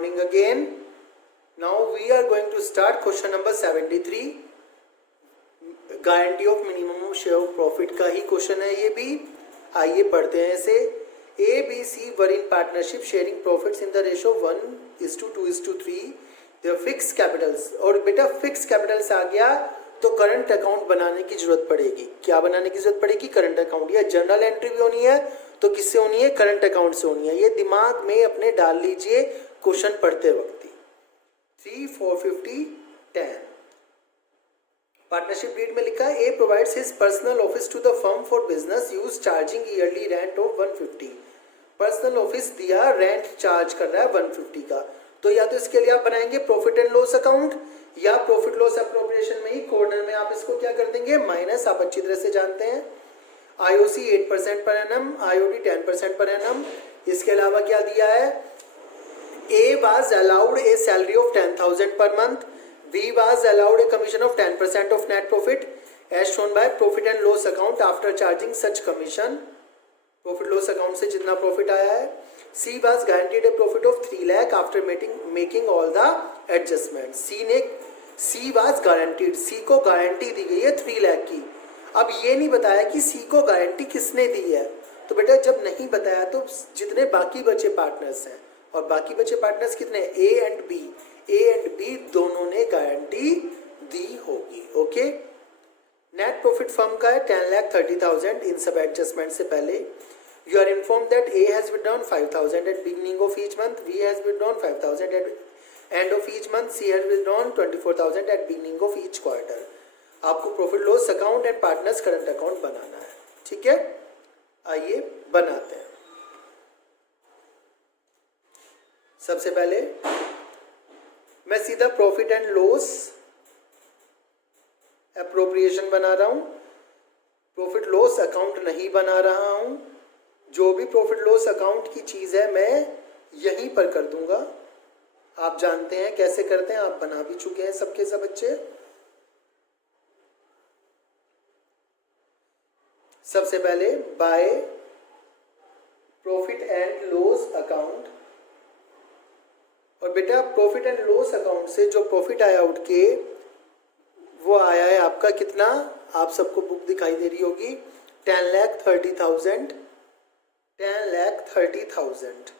morning again. Now we are going to start question number 73. Guarantee of minimum share of profit का ही question है ये भी. आइए पढ़ते हैं इसे. A B C were in partnership sharing profits in the ratio 1:2:3. Their fix capitals. और बेटा फिक्स कैपिटल्स आ गया तो करंट अकाउंट बनाने की जरूरत पड़ेगी. क्या बनाने की जरूरत पड़ेगी? Current account. या जर्नल एंट्री भी होनी है तो किससे होनी है? करंट अकाउंट से होनी है. ये दिमाग में अपने डाल लीजिए क्वेश्चन पढ़ते वक्त ही. 3, 4, 50, 10. पार्टनरशिप डीड में लिखा है A provides his personal office to the firm for business use charging yearly rent of 150. Personal office दिया, रेंट चार्ज कर रहा है 150 का. तो या तो इसके लिए आप बनाएंगे प्रॉफिट एंड लॉस अकाउंट या प्रॉफिट लॉस अप्रोप्रिएशन में ही कॉर्नर में आप इसको क्या कर देंगे? माइनस. आप अच्छी तरह से जानते हैं. IOC 8% per annum, IOD 10% per annum. इसके अलावा क्या दिया है? A was allowed a salary of 10,000 पर month. B was allowed a commission of 10% of net profit as shown by profit and loss account after charging such commission. Profit loss account से जितना प्रॉफिट आया है. C was guaranteed a profit of 3 lakh after making all the adjustment. C was guaranteed, C को guarantee दी गई है 3 लाख की. अब ये नहीं बताया कि सी को गारंटी किसने दी है. तो बेटा जब नहीं बताया तो जितने बाकी बचे पार्टनर्स हैं, और बाकी बचे पार्टनर्स कितने? A and B. A and B दोनों ने गारंटी दी होगी. ओके. नेट प्रॉफिट फर्म का है 10,30,000 इन सब एडजस्टमेंट से पहले. You are inform that A has withdrawn 5,000 at beginning of each month, B has withdrawn 5,000 at end of each month, C has withdrawn 24,000 at beginning of each quarter. आपको profit loss account and partners current account बनाना है. ठीक है, आइए बनाते हैं. सबसे पहले मैं सीधा प्रॉफिट एंड लॉस एप्रोप्रिएशन बना रहा हूं. प्रॉफिट लॉस अकाउंट नहीं बना रहा हूं. जो भी प्रॉफिट लॉस अकाउंट की चीज है मैं यहीं पर कर दूंगा. आप जानते हैं कैसे करते हैं, आप बना भी चुके हैं सबके सब बच्चे. सबसे पहले bye profit and loss account. और बेटा प्रॉफिट एंड लॉस अकाउंट से जो प्रॉफिट आया उठ के वो आया है आपका कितना? आप सबको बुक दिखाई दे रही होगी. 10,30,000. 10,30,000.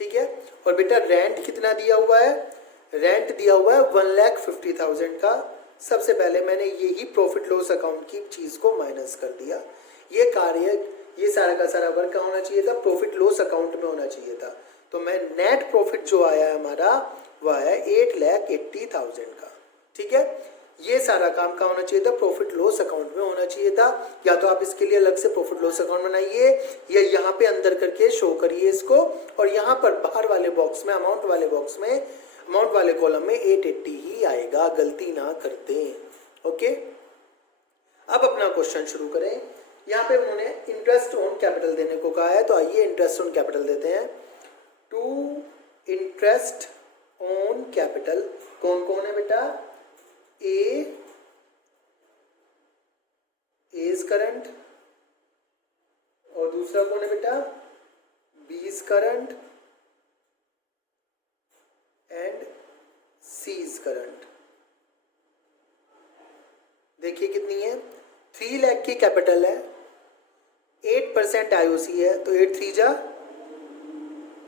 ठीक है. और बेटा रेंट कितना दिया हुआ है? रेंट दिया हुआ है 1,50,000 का. सबसे पहले मैंने यही प्रॉफिट लॉस अकाउंट की चीज को माइनस कर दिया. ये कार्य, ये सारा का सारा वर्क कहाँ होना चाहिए था? प्रॉफिट लॉस अकाउंट में होना चाहिए था. तो मैं नेट प्रॉफिट जो आया है हमारा वह है 8,80,000 का. ठीक है. ये सारा काम कहाँ होना चाहिए था? प्रॉफिट लॉस अकाउंट में होना चाहिए था. या तो आप इसके लिए अलग से प्रॉफिट लॉस अकाउंट बनाइए या यहाँ पे अंदर करके शो करिए इसको, और यहाँ पर बाहर वाले बॉक्स में, अमाउंट वाले बॉक्स में, अमाउंट वाले कॉलम में 880 ही आएगा. गलती ना करते हैं. ओके. अब अपना क्वेश्चन शुरू करें. यहाँ पे उन्होंने इंटरेस्ट ऑन कैपिटल देने को कहा है, तो आइए इंटरेस्ट ऑन कैपिटल देते हैं. टू इंटरेस्ट ऑन कैपिटल कौन कौन है बेटा? ए इज करंट, और दूसरा कौन है बेटा? B is current and C is current. देखिए कितनी है? 3 लाख की कैपिटल है, 8% आईओसी है, तो 8 3 जा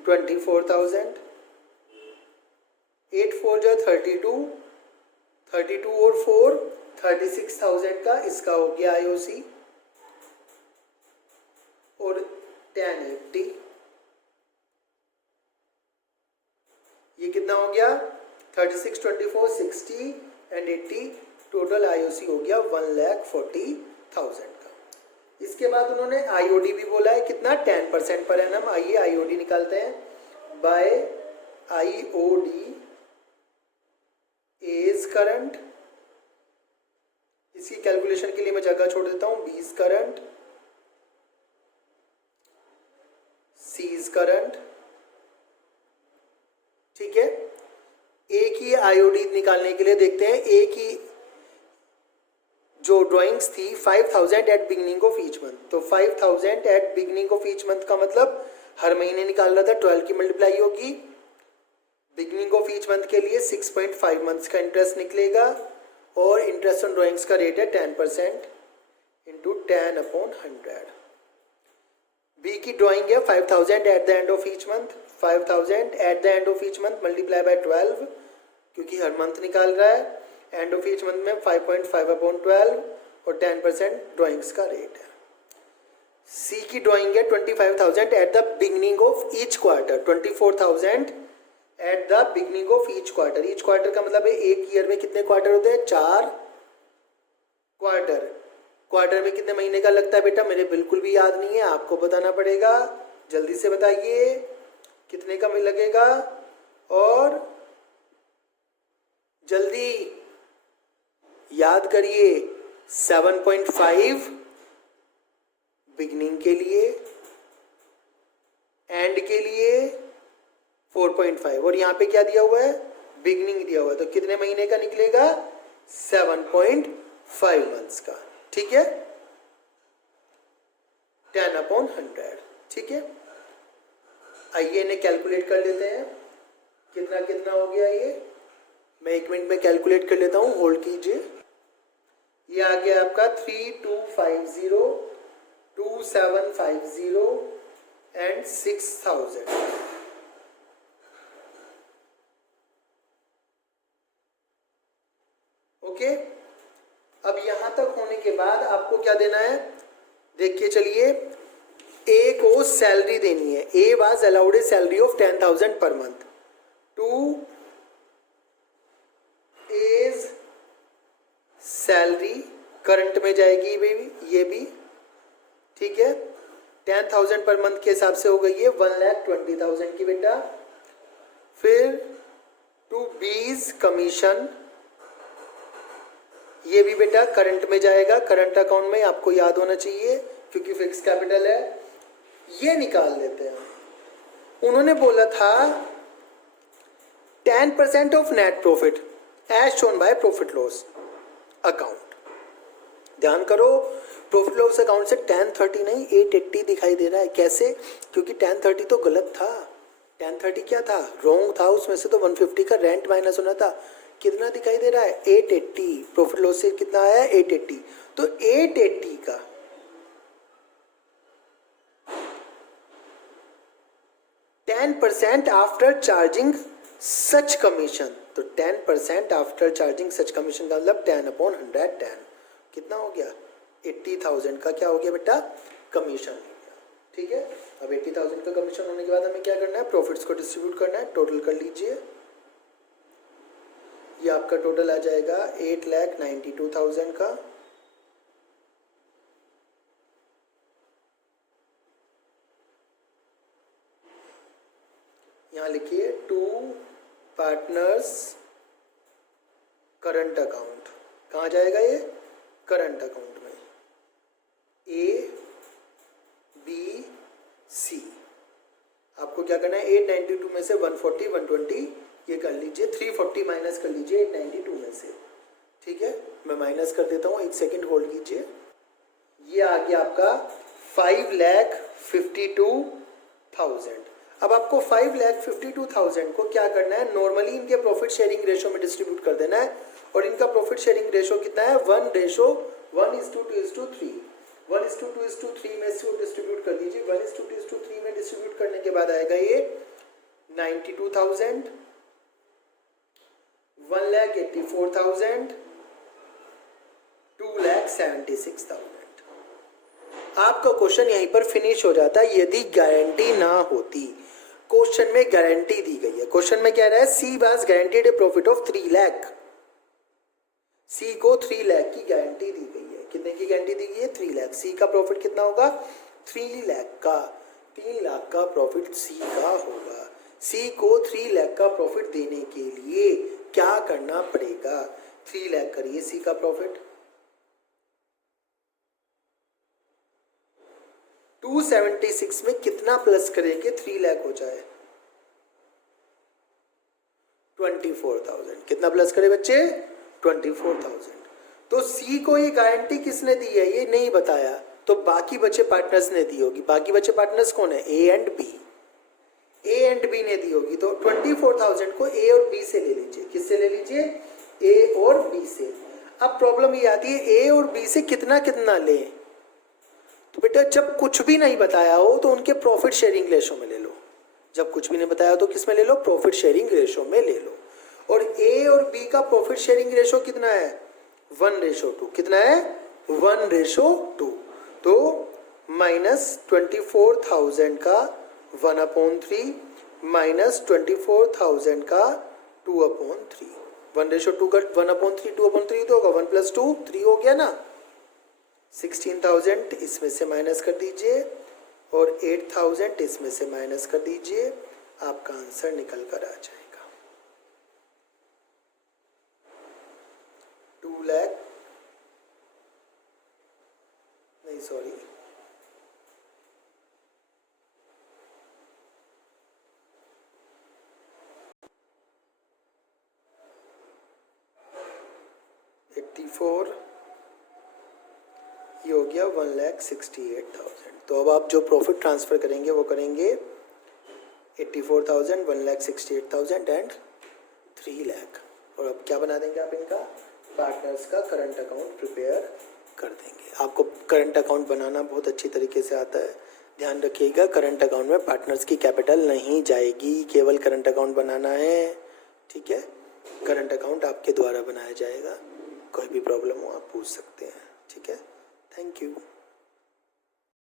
24,000, 8 4 जा 32, 32 और 4 36,000 का इसका हो गया आईओसी. और 1080 ये कितना हो गया? 36, 24, 60 एंड 80. टोटल आईओसी हो गया 1,40,000 का. इसके बाद उन्होंने आईओडी भी बोला है कितना? 10% पर एनम. आइए आईओडी निकालते हैं. By IOD as current. इसकी कैलकुलेशन के लिए मैं जगह छोड़ देता हूं. B is current, C is current. ठीक है. ए की आईओडी निकालने के लिए देखते हैं. ए की जो ड्राइंग्स थी 5,000 at beginning of each month, तो 5,000 at beginning of each month का मतलब हर महीने निकाल रहा था. 12 की मल्टीप्लाई होगी बिगनिंग ऑफ ईच मंथ के लिए 6.5 मंथ्स का इंटरेस्ट निकलेगा और इंटरेस्ट ऑन ड्राइंग्स का रेट है 10% इंटू 10/100। बी की ड्राइंग है 5000 at the end of each month, 5000 at the end of each month multiply by 12 क्योंकि हर मंथ निकाल रहा है। एंड ऑफ ईच मंथ में 5.5/12 और 10% ड्राइंग्स का रेट है। सी की ड्राइंग है 25,000 at the beginning of each quarter, 24,000 at the beginning of each quarter. Each quarter का मतलब है एक ईयर में कितने क्वार्टर होते हैं? 4 क्वार्टर। क्वार्टर में कितने महीने का लगता है बेटा? मेरे बिल्कुल भी याद नहीं है, आपको बताना पड़ेगा। जल्दी से बताइए कितने का में लगेगा और जल्दी याद करिए। 7.5 बिगनिंग के लिए, एंड के लिए 4.5 और यहाँ पे क्या दिया हुआ है? बिगनिंग दिया हुआ है। तो कितने महीने का निकलेगा? 7.5 मंथ्स का। ठीक है, 10/100। ठीक है, आइए इन्हें कैलकुलेट कर लेते हैं। कितना कितना हो गया ये? मैं 1 मिनट में कैलकुलेट कर लेता हूँ, होल्ड कीजिए। ये आ गया आपका 3250, 2750 एंड 6000। ओके, अब यहां तक होने के बाद आपको क्या देना है? देखिए चलिए, ए को सैलरी देनी है। A was allowed a salary of 10,000 पर month. To as salary current में जाएगी बेबी, ये भी ठीक है। 10,000 पर मंथ के हिसाब से हो गई है 1,20,000 की बेटा। फिर टू बीज कमीशन, ये भी बेटा करंट में जाएगा, करंट अकाउंट में, आपको याद होना चाहिए क्योंकि फिक्स कैपिटल है। ये निकाल लेते हैं। उन्होंने बोला था 10% of net profit as shown by profit loss account. ध्यान करो, प्रॉफिट लॉस अकाउंट से 1030 नहीं 880 दिखाई दे रहा है। कैसे? क्योंकि 1030 तो गलत था। 1030 क्या था? रॉन्ग था। उसमें से तो 150 का रेंट माइनस होना था। कितना दिखाई दे रहा है? 880। प्रॉफिट लॉस से कितना आया? 880। तो 880 का 10% आफ्टर चार्जिंग सच कमीशन। तो 10% आफ्टर चार्जिंग सच कमीशन का मतलब 10/110 कितना हो गया? 80,000 का क्या हो गया बेटा? कमीशन हो गया। ठीक है, अब 80,000 का कमीशन होने के बाद हमें क्या करना है? प्रॉफिट्स को डिस्ट्रीब्यूट करना है। टोटल कर लीजिए, ये आपका टोटल आ जाएगा 8,92,000 का। यहाँ लिखिए टू पार्टनर्स करंट अकाउंट। कहाँ जाएगा ये? करंट अकाउंट में। A B C. आपको क्या करना है? 892 में से 140 120 ये कर लीजिए, 340 माइनस कर लीजिए 892 में से। ठीक है, मैं माइनस कर देता हूँ, 1 सेकेंड होल्ड कीजिए। ये आ गया आपका 5,52,000। अब आपको 5,52,000 को क्या करना है? नॉर्मली इनके प्रॉफिट शेयरिंग रेशो में डिस्ट्रीब्यूट कर देना है। और इनका प्रॉफिट शेयरिंग रेशो कितना है? 1:1:2:3। 1:2:3 में से डिस्ट्रीब्यूट कर दीजिए। 1:2:3 में डिस्ट्रीब्यूट करने के बाद आएगा ये 92,000, 1,84,000, 2,76,000। आपका क्वेश्चन यहीं पर फिनिश हो जाता है यदि गारंटी ना होती। क्वेश्चन में गारंटी दी गई है। क्वेश्चन में क्या रहा है? C was guaranteed a profit of 3 lakh. C को 3 लाख की गारंटी दी गई है। कितने की गारंटी दी गई है? 3 लाख। सी का प्रॉफिट कितना होगा? 3 लाख का। 3 लाख का प्रॉफिट सी का होगा। सी को 3 लाख का प्रॉफिट देने के लिए क्या करना पड़ेगा? 3 लाख करिए सी का प्रॉफिट। 276 में कितना प्लस करेंगे 3 लाख हो जाए? 24,000। कितना प्लस करे बच्चे? 24,000। तो सी को ये गारंटी किसने दी है? ये नहीं बताया, तो बाकी बचे पार्टनर्स ने दी होगी। बाकी बचे पार्टनर्स कौन है? A and B. A and B ने दी होगी, तो 24,000 को ए और बी से ले लीजिए। किससे ले लीजिए? ए और बी से। अब प्रॉब्लम ये आती है ए और बी से कितना कितना ले, तो बेटा जब कुछ भी नहीं बताया हो तो उनके प्रॉफिट शेयरिंग रेशो में ले लो। जब कुछ भी नहीं बताया तो किस में ले लो? प्रॉफिट शेयरिंग रेशो में ले लो। और ए और बी का प्रॉफिट शेयरिंग रेशो कितना है? 1:2। कितना है? 1:2। तो -24,000 का 1/3 -24,000 का 2/3। 1:2 का 1/3 2/3 तो होगा 1 + 2 3 हो गया ना। 16,000 इसमें से माइनस कर दीजिए और 8,000 इसमें से माइनस कर दीजिए, आपका आंसर निकल कर आ जाएगा 2 लाख, नहीं सॉरी 84, ये हो गया 1,68,000। तो अब आप जो प्रॉफिट ट्रांसफ़र करेंगे वो करेंगे 84,000, 1,68,000 एंड 3 लाख। और अब क्या बना देंगे आप? इनका पार्टनर्स का करंट अकाउंट प्रिपेयर कर देंगे। आपको करंट अकाउंट बनाना बहुत अच्छी तरीके से आता है। ध्यान रखिएगा, करंट अकाउंट में पार्टनर्स की कैपिटल नहीं जाएगी, केवल करंट अकाउंट बनाना है। ठीक है, करंट अकाउंट आपके द्वारा बनाया जाएगा। कोई भी प्रॉब्लम हो आप पूछ सकते हैं। ठीक है, थैंक यू।